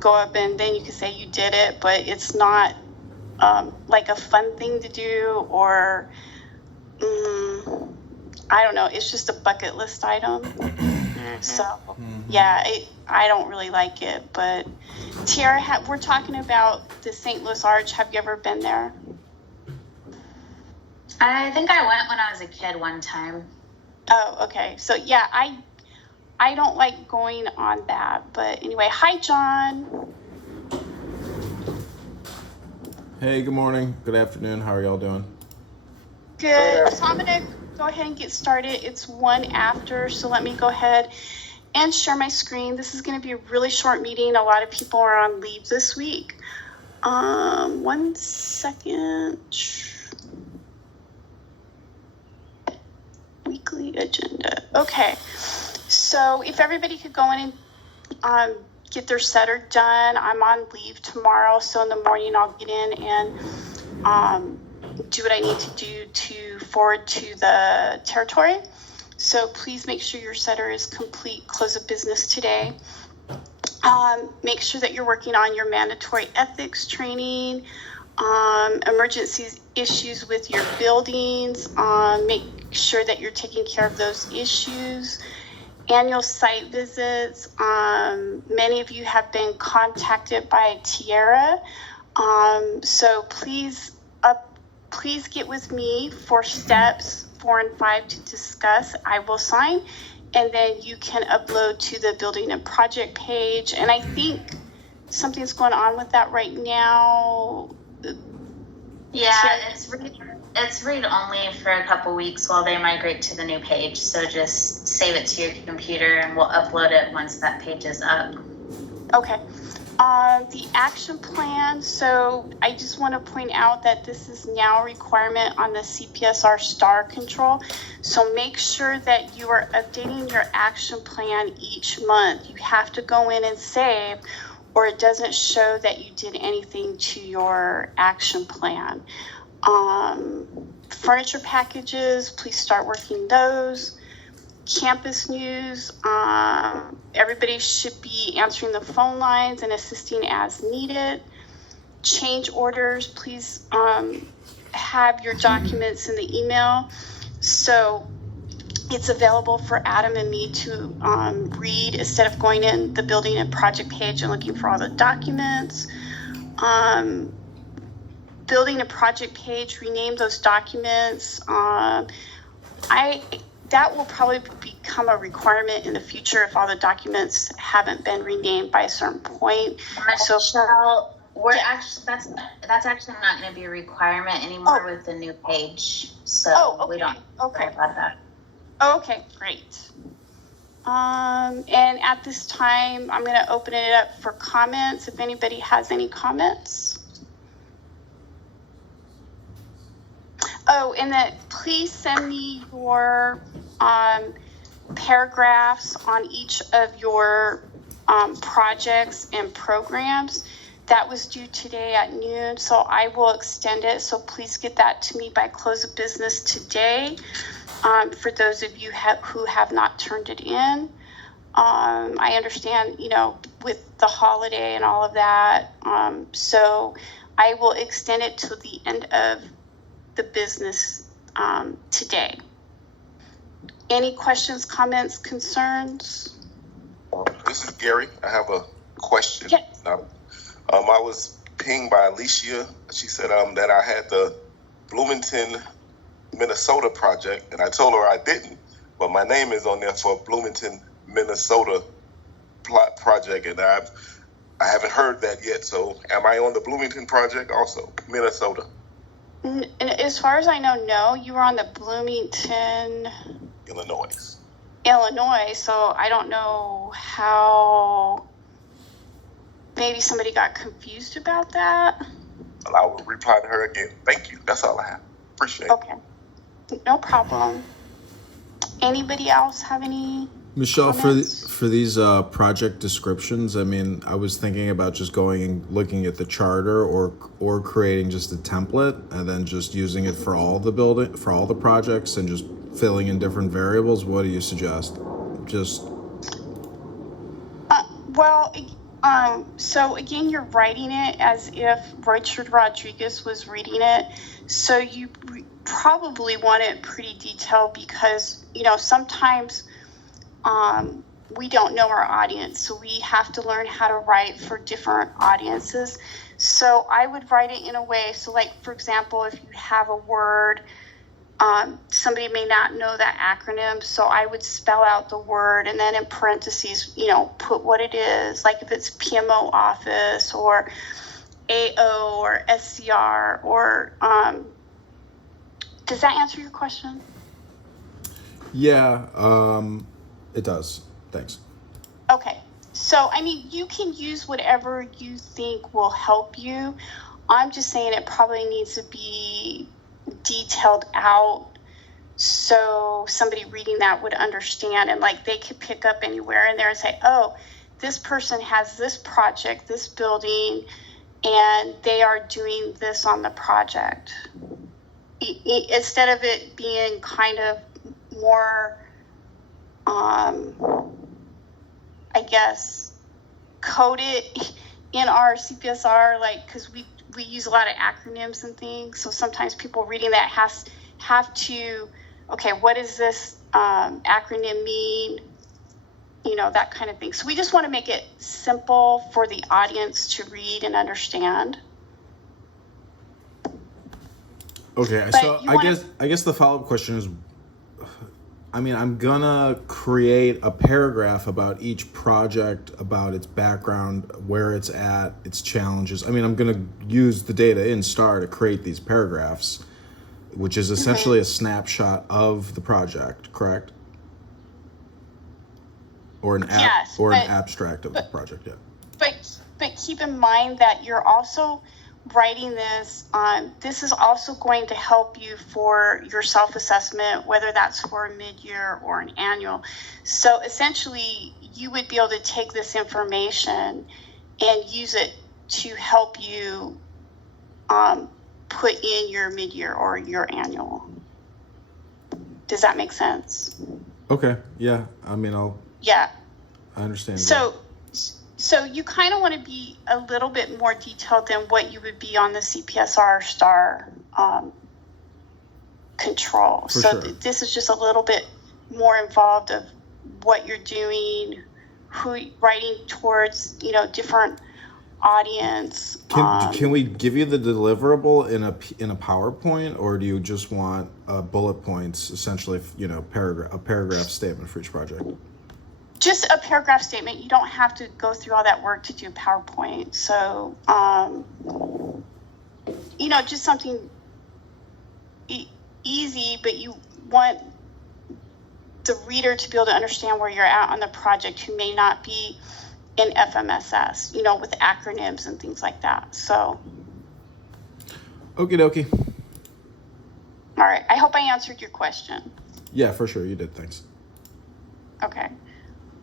go up and then you can say you did it, but it's not like a fun thing to do, or I don't know, it's just a bucket list item. So yeah, I don't really like it. But Tiara, we're talking about the St. Louis Arch. Have you ever been there? I think I went when I was a kid one time. Oh, okay. So yeah, I don't like going on that. But anyway, hi John. Hey, good morning, good afternoon. How are y'all doing? Good. So I'm gonna go ahead and get started. It's 1 after, so let me go ahead and share my screen. This is going to be a really short meeting. A lot of people are on leave this week. 1 second. Weekly agenda. Okay. So if everybody could go in and get their setter done. I'm on leave tomorrow, so in the morning I'll get in and do what I need to do to forward to the territory. So please make sure your setter is complete. Close of business today. Make sure that you're working on your mandatory ethics training, emergencies issues with your buildings. Make sure that you're taking care of those issues. Annual site visits. Many of you have been contacted by Tiara. So please get with me for steps 4 and 5 to discuss. I will sign, and then you can upload to the building and project page. And I think something's going on with that right now. Yeah, it's read only for a couple weeks while they migrate to the new page. So just save it to your computer and we'll upload it once that page is up. Okay. The action plan. So I just want to point out that this is now a requirement on the CPSR STAR control. So make sure that you are updating your action plan each month. You have to go in and save, or it doesn't show that you did anything to your action plan. Furniture packages, please start working those. Campus news, everybody should be answering the phone lines and assisting as needed. Change orders, please have your documents in the email. So it's available for Adam and me to read instead of going in the building and project page and looking for all the documents. Building a project page, rename those documents. That will probably become a requirement in the future if all the documents haven't been renamed by a certain point. So that's actually not going to be a requirement anymore with the new page. So we don't worry about that. Okay, great. And at this time, I'm going to open it up for comments. If anybody has any comments. Oh, and that please send me your paragraphs on each of your projects and programs. That was due today at noon, so I will extend it. So please get that to me by close of business today. For those of you who have not turned it in. I understand, with the holiday and all of that. So I will extend it to the end of the business today. Any questions, comments, concerns? This is Gary. I have a question. Yes. I was pinged by Alicia. She said that I had the Bloomington, Minnesota project, and I told her I didn't, but my name is on there for Bloomington, Minnesota plot project, and I haven't heard that yet. So am I on the Bloomington project also, Minnesota? And as far as I know, no, you were on the Bloomington, Illinois. So I don't know how. Maybe somebody got confused about that. Well, I will reply to her again. Thank you. That's all I have. Appreciate it. Okay. No problem. Anybody else have any Michelle, comments? for these project descriptions, I mean, I was thinking about just going and looking at the charter or creating just a template and then just using it for all the projects and just filling in different variables. What do you suggest? Well, So again, you're writing it as if Richard Rodriguez was reading it. So you probably want it pretty detailed because, sometimes we don't know our audience. So we have to learn how to write for different audiences. So I would write it in a way. So like, for example, if you have a word, somebody may not know that acronym, so I would spell out the word and then in parentheses, put what it is, like if it's PMO office or AO or SCR or, does that answer your question? Yeah, it does. Thanks. Okay. So, you can use whatever you think will help you. I'm just saying it probably needs to be detailed out so somebody reading that would understand, and like they could pick up anywhere in there and say, oh, this person has this project, this building, and they are doing this on the project. Instead of it being kind of more, I guess, coded in our CPSR, like, because we use a lot of acronyms and things. So sometimes people reading that have to, okay, what does this acronym mean? That kind of thing. So we just want to make it simple for the audience to read and understand. Okay, But so you I guess the follow-up question is, I'm gonna create a paragraph about each project, about its background, where it's at, its challenges. I'm gonna use the data in STAR to create these paragraphs, which is essentially a snapshot of the project, correct? Or an Yes, an abstract of the project, yeah. But keep in mind that you're also writing this. This is also going to help you for your self-assessment, whether that's for a mid-year or an annual. So essentially, you would be able to take this information and use it to help you put in your mid-year or your annual. Does that make sense? Okay, yeah. Yeah. I understand. So you kind of want to be a little bit more detailed than what you would be on the CPSR STAR control. For so sure. This is just a little bit more involved of what you're doing, writing towards, different audience. Can we give you the deliverable in a PowerPoint, or do you just want bullet points, essentially, a paragraph statement for each project? Just a paragraph statement. You don't have to go through all that work to do PowerPoint. So, just something easy, but you want the reader to be able to understand where you're at on the project who may not be in FMSS, with acronyms and things like that. So. Okie dokie. All right. I hope I answered your question. Yeah, for sure. You did. Thanks. Okay.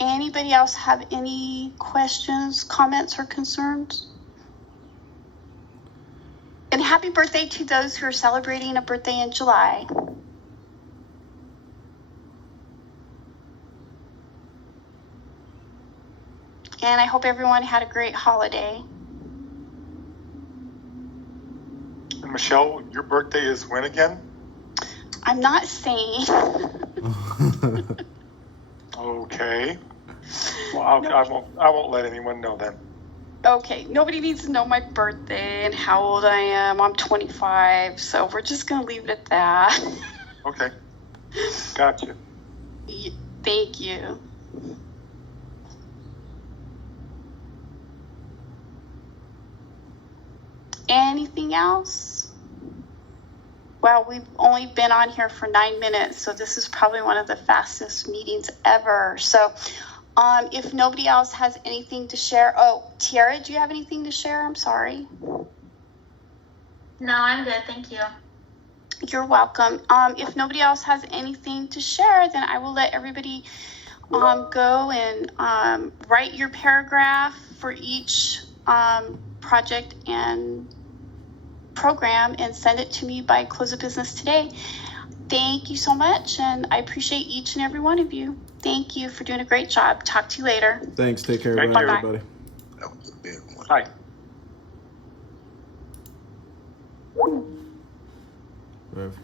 Anybody else have any questions, comments, or concerns? And happy birthday to those who are celebrating a birthday in July. And I hope everyone had a great holiday. And Michelle, your birthday is when again? I'm not saying. Okay. Well, I won't let anyone know then. Okay, nobody needs to know my birthday and how old I am. I'm 25, so we're just going to leave it at that. Okay. Gotcha. Thank you. Anything else? Well, we've only been on here for 9 minutes, so this is probably one of the fastest meetings ever. So if nobody else has anything to share. Oh, Tiara, do you have anything to share? I'm sorry. No, I'm good. Thank you. You're welcome. If nobody else has anything to share, then I will let everybody go and write your paragraph for each project and program and send it to me by close of business today. Thank you so much, and I appreciate each and every one of you. Thank you for doing a great job. Talk to you later. Thanks. Take care, Thank everybody. you. everybody. That was a big one. Hi. Whatever.